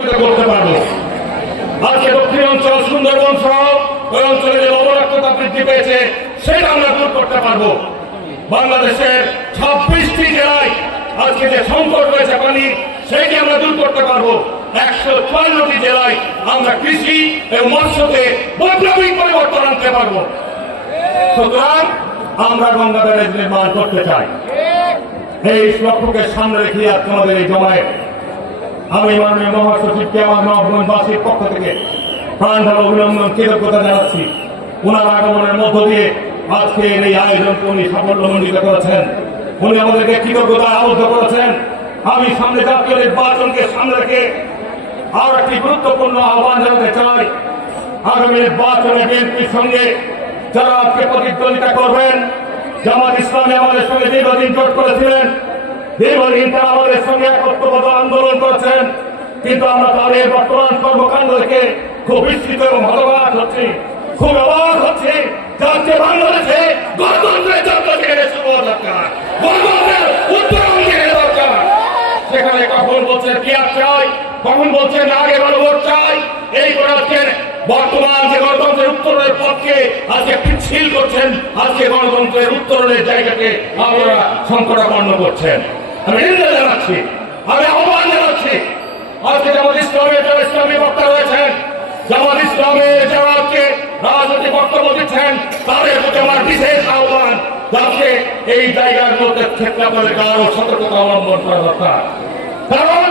প্রতিযোগিতা করতে পারবো। আজকে দক্ষিণ অঞ্চল সুন্দরবন সহ ওই অঞ্চলে যে লবণাক্ততা বৃদ্ধি পেয়েছে সেটা আমরা দূর করতে পারবো। বাংলাদেশের 26টি জেলায় আজকে যে সংকট রয়েছে পানি সেইটি আমরা দূর করতে পারবো। 154টি জেলায় আমরা কৃষি এবং মৎস্যতে বৈপ্লবিক পরিবর্তন আনতে পারবো। সুতরাং আমরা গঙ্গা ব্যারেজ নির্মাণ করতে চাই। এই লক্ষ্যকে সামনে রেখে আজকে আমাদের এই জমায়েত। আমি মাননীয় মহাসচিবকে আমার নবগঞ্জবাসীর পক্ষ থেকে প্রাণ ঢালা অভিনন্দন কৃতজ্ঞতা জানাচ্ছি। ওনার আগমনের মধ্য দিয়ে আজকে এই আয়োজনকে উনি সাফল্যমণ্ডিত করেছেন। উনি আমাদেরকে কৃতজ্ঞতা আবদ্ধ করেছেন। আমি সামনে জাতীয় নির্বাচনকে সামনে রেখে আর একটি গুরুত্বপূর্ণ আহ্বান জানাতে চাই। আগামী নির্বাচনে বিএনপির সঙ্গে যারা আজকে প্রতিদ্বন্দ্বিতা করবেন, জামাত ইসলামী আমাদের সঙ্গে দীর্ঘদিন জোট করেছিলেন, দীর্ঘদিন তারা আমাদের সঙ্গে একত্রবদ্ধ আন্দোলন করেছেন, কিন্তু আমরা তাদের বর্তমান কর্মকাণ্ড দেখে খুব বিস্মিত এবং হতবাক হচ্ছি, খুব অবাক হচ্ছি। যাচ্ছে বাংলাদেশে গণতন্ত্রের জন্য দরকার, গণতন্ত্রের উত্তরণ দরকার। সেখানে কখন বলছেন কি আর চাই, কখন বলছেন আগে ভোট চাই। এই রাজ্যের বর্তমান যে গণতন্ত্রের উত্তরণের পক্ষে আজকে পিছিল করছেন, আজকে গণতন্ত্রের উত্তরণের জায়গাকে আপনারা সংকটাপন্ন করছেন। আমি নিন্দা জানাচ্ছি, আমি আহ্বান জানাচ্ছি। আজকে জামাত ইসলামের যারা ইসলামী বক্তা রয়েছেন, জামাত ইসলামের যারা আজকে রাজনৈতিক বক্তব্য দিচ্ছেন, তাদের প্রতি আমার বিশেষ আহ্বান যাতে এই জায়গার মধ্যে ক্ষেত্রে আপনাদেরকে আরো সতর্কতা অবলম্বন করা দরকার। কারণ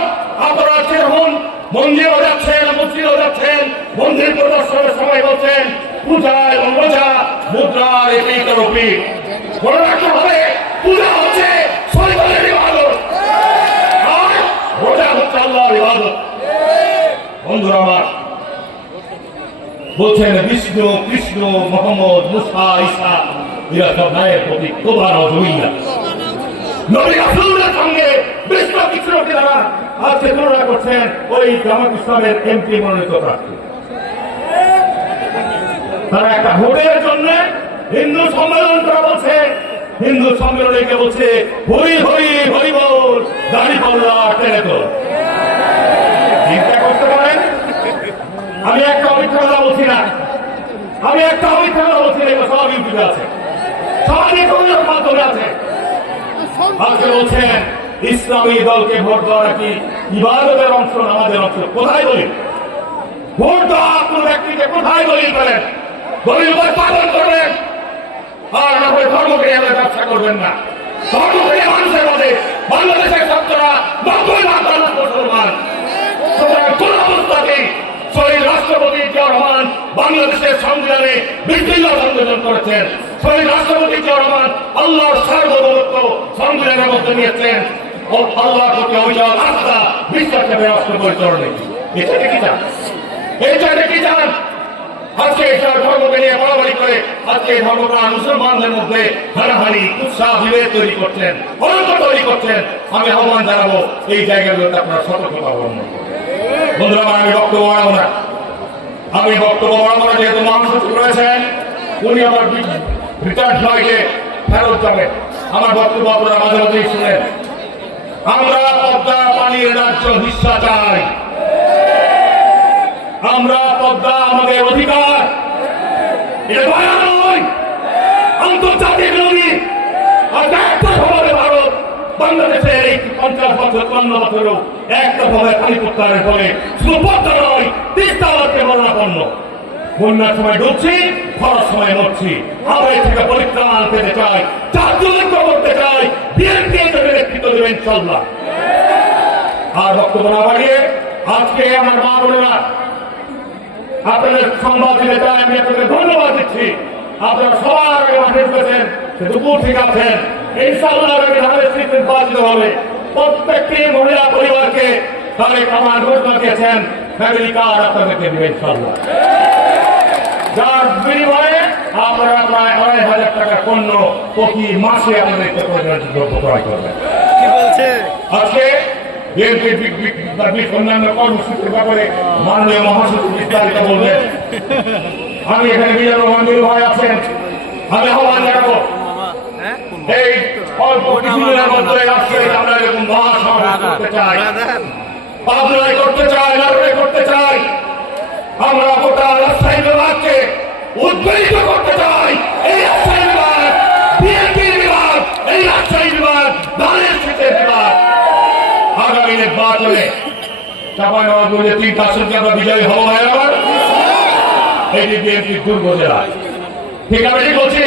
আপনারা যখন মন্দিরও যাচ্ছেন, মসজিদও যাচ্ছেন, মন্দির প্রদর্শনের সময় বলছেন পূজা এবং রোজা মুদ্রার একই তরফি। মনে রাখতে হবে পূজা হচ্ছে শরীরের ইবাদত আর রোজা হচ্ছে আল্লাহর ইবাদত। বন্ধুরা আমার বলছেন বিষ্ণু কৃষ্ণ মোহাম্মদ মুসা ঈসা এরা সব নায়ের প্রতি তোবার অজুইয়া নবী রাসূলের সঙ্গে বিষ্ণু কৃষ্ণকে তারা আজকে তুলনা করছেন ওই জামাত ইসলামের এমপি মনোনীত প্রার্থী। তারা একটা ভোটের জন্য হিন্দু সম্মেলন করা বলছে, হিন্দু সম্মেলনে কে বলছে হরি হরি হরি বল দাড়ি পাল্লা টেনে তোল। চিন্তা করতে পারেন, আমি একটা অমিথ্যা কথা বলছি না, আমি একটা অমিথ্যা কথা বলছি না, সব ইউটিউবে আছে, সামাজিক যোগাযোগ মাধ্যমে আছে। আজকে বলছেন ইসলামী দলকে ভোট দেওয়া নাকি ইবাদতের অংশ, নামাজের অংশ। কোথায় দলিল? ভোট দেওয়া কোন ব্যক্তিকে কোথায় দলিল করেন? দলিল পালন করবেন আর না করে ধর্মকে এভাবে ব্যবসা করবেন না। ধর্মকে মানুষের মধ্যে বাংলাদেশের ছাত্ররা 90 লাখ মুসলমান। সুতরাং কোন অবস্থাতেই শহীদ রাষ্ট্রপতি জিয়াউর রহমান বাংলাদেশের সংবিধানে বিভিন্ন সংযোজন করেছেন। শহীদ রাষ্ট্রপতি জিয়াউর রহমান আল্লাহর সার্বভৌমত্ব সংবিধানের মধ্যে নিয়েছেন। আল্লাহর প্রতি অবিচল আস্থা বিশ্বাসের ব্যবস্থা পরিচালনা। এটা কি চান? এটা কি চান? আজকে এইসব ধর্মকে নিয়ে বলাবলি করে আজকে ধর্মপ্রাণ মুসলমানদের মধ্যে হানাহানি উৎসাহ বিভেদ তৈরি করছেন, অনন্ত তৈরি করছেন। আমি আহ্বান জানাবো এই জায়গাগুলোতে আপনারা সতর্কতা অবলম্বন করুন। বন্ধুরা আমার আমি বক্তব্য বাড়াবো না, আমি বক্তব্য বাড়াবো না। যেহেতু মহাসচিব রয়েছেন, উনি আমার রিটার্ন ফ্লাইটে ফেরত যাবে। আমার বক্তব্য আপনারা মাঝে মাঝেই শুনেন। আমরা পদ্মা পানির রাজ্য হিস্সা চাই, আমরা পদ্মা আমাদের অধিকার, এটা দয়া নয়, আন্তর্জাতিক নদী। আর একটা ভাবে ভারত বাংলাদেশের এই 50 বছর 54 বছরও একটা ভাবে পানি প্রত্যাহারের ফলে শুধু পদ্মা নয়, তিস্তাকে মরণাপন্ন। বন্যার সময় ডুবছি, খরার সময় মরছি। আমরা এই থেকে পরিত্রাণ পেতে চাই, জাতীয় ঐক্য করতে চাই। বিএনপি এটাকে নেতৃত্ব দেবেন ইনশাআল্লাহ। আর বক্তব্য না বাড়িয়ে আজকে আমার মা বোনেরা আপনাদের সংবাদ দিতে চাই, আমি আপনাদের ধন্যবাদ দিচ্ছি। আপনারা সবার আগে মাঠে ঢুকেছেন, দুপুর ঠিক আছেন। ইনশাআল্লাহ নির্বাচিত হবে। প্রত্যেকটি মহিলা পরিবারকে তাদের আমার ঘোষণা দিয়েছেন, ফ্যামিলি কার্ড আপনাদেরকে দেবে ইনশাআল্লাহ। যার বিনিময়ে আপনারা প্রায় 2,500 টাকার পণ্য প্রতি মাসে আপনাদেরকে দ্রব্য ক্রয় করবেন। আজকে অন্যান্য কর্মসূচির ব্যাপারে মাননীয় মহাসচিব বিস্তারিত বলবেন। আমি এখানে মিজানুর রহমান ভাই আছেন, আমি আহ্বান জানাবো এই অল্প কিছুদিনের মধ্যে রাষ্ট্রে আমরা এরকম মহাসভা করতে চাই, পাবনায় করতে চাই, উদ্বেলিত করতে চাই এই রাজশাহী বিভাগ, বিএনপির বিভাগ, এই রাজশাহী বিভাগ ধানের শীতের বিভাগ। আগামী নির্বাচনে চাঁপাইনবাবগঞ্জে 3টা আসনকে আমরা বিজয়ী হবো ভাই আমার। এটি বিএনপির দুর্গ জেলা। ঠিক আমি ঠিক বলছি?